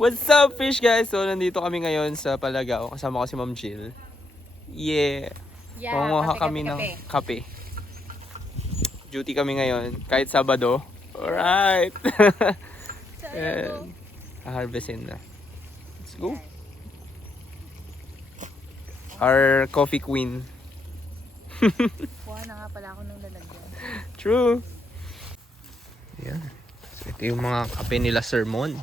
What's up, fish guys? So, nandito kami ngayon sa Palagao. Kasama ko si Ma'am Jill. Yeah. Mangunguha kami ng kape. Duty kami ngayon. Kahit Sabado. Alright. And, harvestin na. Let's go. Our coffee queen. Kuha na nga pala ako ng lalagyan. True. Yan. So, ito yung mga kape nila Sermon.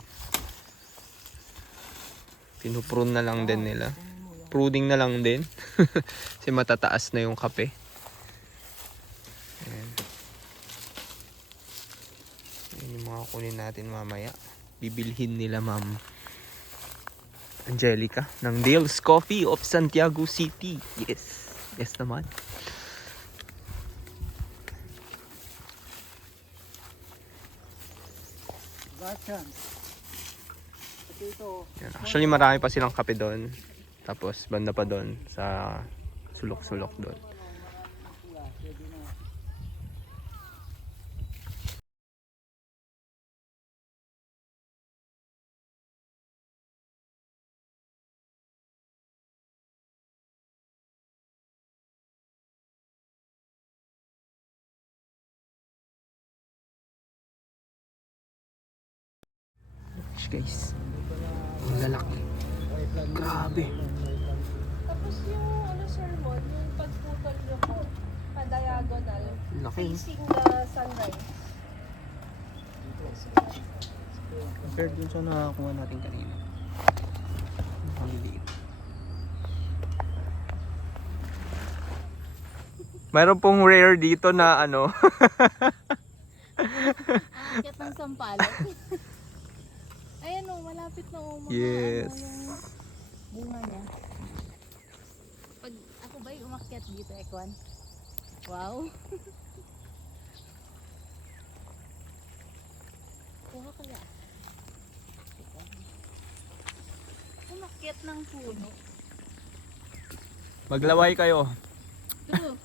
Pinuprune na lang din nila. Pruning na lang din. Kasi matataas na yung kape. Ayan. Ayan yung mga kunin natin mamaya. Bibilhin nila Ma'am Angelica ng Dale's Coffee of Santiago City. Yes. Yes naman. Yan. Actually marami pa silang kape doon. Tapos banda pa doon sa sulok-sulok doon. Guys, ang lalaki. Grabe. Tapos yung sermon, yung pagputol nyo po, pa-diagonal, Laki. facing the sunrise. Compared dun sa nakakuha natin kanina. Ang liit. Mayroon pong rare dito na ano. Akit ng sampalok. Ayan o, malapit na o. Mga Yes. yung bunga niya. Pag ako ba'y umakyat dito, Ekwan? Wow. Kuha kaya. Umakyat ng puno. Maglaway kayo. True.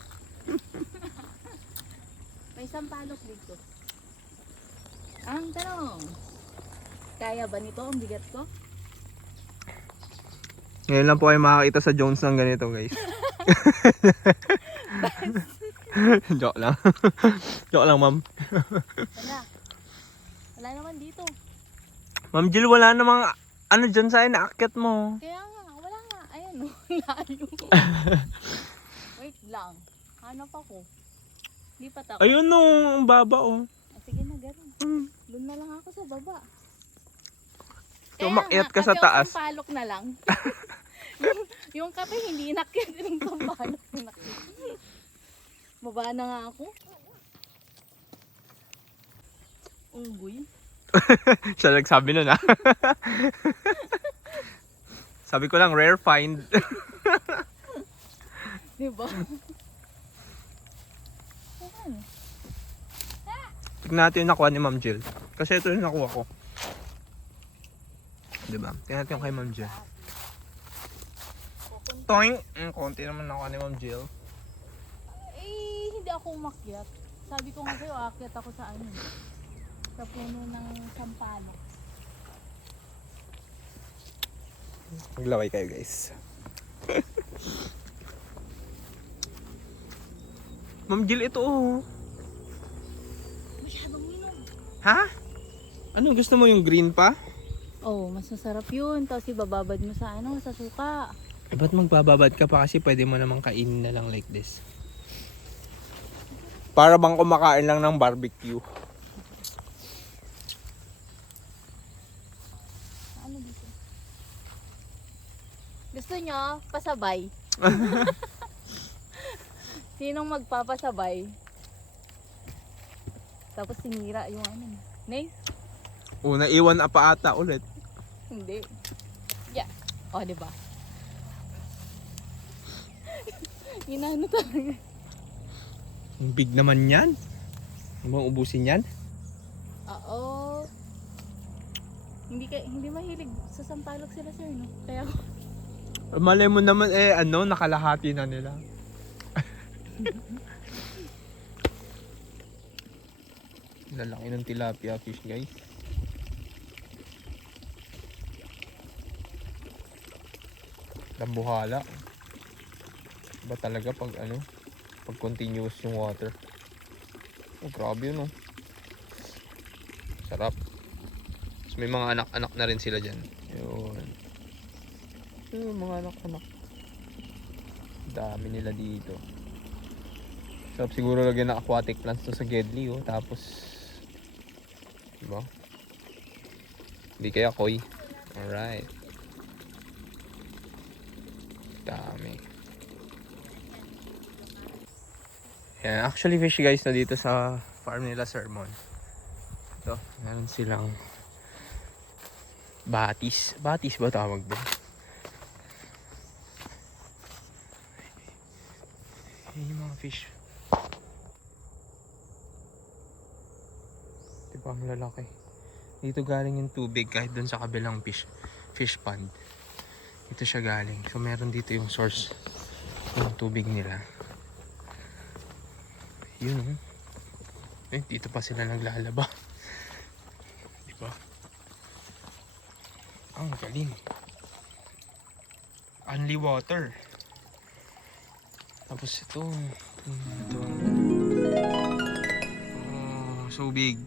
May sampalok dito. Ang tanong, kaya ba nito ang bigat ko? Ngayon lang po kayo makakita sa Jones ng ganito, guys. Joke lang. Joke lang, Ma'am. Wala. Wala naman dito. Ma'am Jill, wala namang ano dyan sa inaakyat mo. Kaya nga, wala nga. Ayan o, layo. Wait lang. Hanap ako. Lipat ako. Ayun no, ang baba oh. Sige na, gano'n. Doon na lang ako sa baba. Umakyat ka sa kape o taas. sampalok na lang. yung kape hindi inakyat, yung sampalok inakyat. Baba na nga ako. Unggoy. Siya nagsabi nun ah. Sabi ko lang, rare find. Diba? Ayan. Tignan natin yung nakuha ni Ma'am Jill. Kasi ito yung nakuha ko. Diba? Tignan natin yung kay Ma'am Jill. Toing! Konti naman nakuha ni Ma'am Jill. Eh, hindi ako umakyat. Sabi ko nga sa'yo, akyat ako sa ano. Sa puno ng sampalok. Maglaway kayo guys. Ma'am Jill, ito oh. Masyadong minom. Ha? Ano, gusto mo yung green pa? Oh, mas masarap yun. Tapos ibababad mo sa ano, sa suka. Eh, ba't magbababad ka pa kasi pwede mo namang kainin na lang like this? Para bang kumakain lang ng barbecue. Ano dito? Gusto nyo? Pasabay. Sinong magpapasabay? Tapos sinira yung ano. Nice? Una, iwan pa ata ulit. Hindi. Yeah. O, diba? Inano talaga. Ang big naman yan. Hindi mo ubusin yan? Oo. Hindi mahilig sa sampalok sila, sir, no? Kaya Malay mo naman ano, nakalahati na nila. Lalaki ng tilapia fish guys. Lambuhala. Ba talaga pag ano, pag continuous yung water. Oh, grabe yun, oh. Sarap. So, may mga anak-anak na rin sila dyan. Yun. Yung mga anak-anak. Dami nila dito. Sarap siguro lagyan ng aquatic plants to sa Gedli, oh. Tapos, diba? Hindi kaya koi. Alright. Dami. Yan. Actually, fish guys na dito sa farm nila, Sermon. Ito, meron silang batis. Batis ba tawag doon? Yan yung mga fish. Diba ang lalaki? Dito galing yung tubig kahit doon sa kabilang fish pond. Dito siya galing. So meron dito yung source ng tubig nila. Yun, oh. Eh, dito pa sila naglalaba. Diba? Ang galing. Only water. Tapos ito. Oh, so big.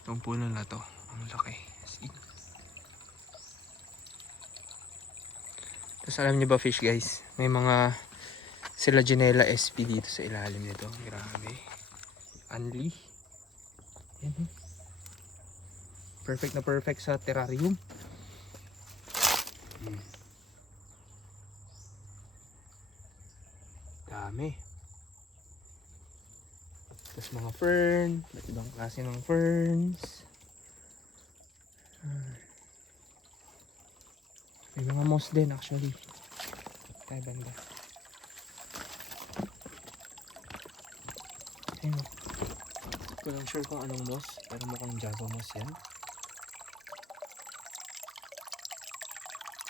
Itong puno na to. Ang laki. See? Tapos alam niyo ba fish guys? May mga Selaginella SP dito sa ilalim nito. Grabe. Only. Yan, oh. Perfect na perfect sa terrarium. Dami. Tapos mga fern. Iba't ibang klase ng ferns. May mga moss din actually. Kaya banda. Ayun. Hindi ko lang sure kung anong moss. Pero mukhang java moss yan.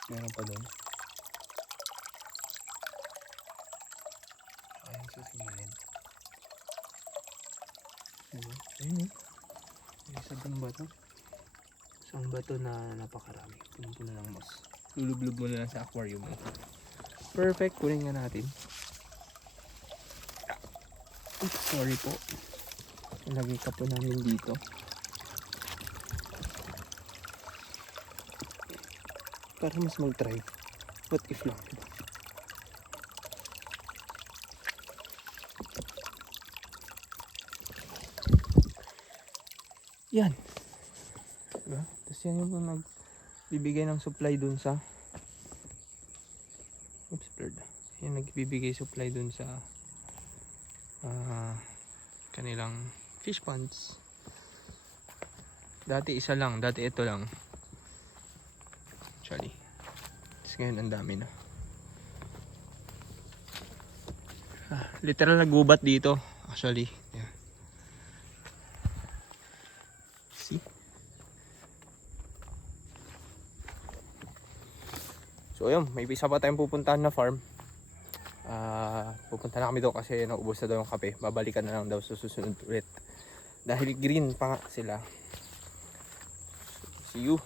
Meron pa doon. Ayun sa sigahin. Ayun eh. May isa bang bato? Isang bato na napakarami. Puno ng moss. Lulublog mo na lang sa aquarium mo. Perfect. Kunin nga natin. Oops, sorry po. Ilagay ka po namin dito. Para mas mag-try. What if lang? Yan. Diba? Tapos yan yung nagbibigay ng supply dun sa oops, blurred. Yan nagbibigay supply dun sa kanilang fish ponds. Dati isa lang. Dati ito lang. Actually. Tapos ngayon ang dami na. Literal na gubat dito. Actually. Yeah. See? So ayun. May isa pa tayong pupuntahan na farm. Pupunta na kami doon kasi naubos na daw yung kape. Babalikan na lang daw sa susunod ulit. Dahil green pa nga sila. See you.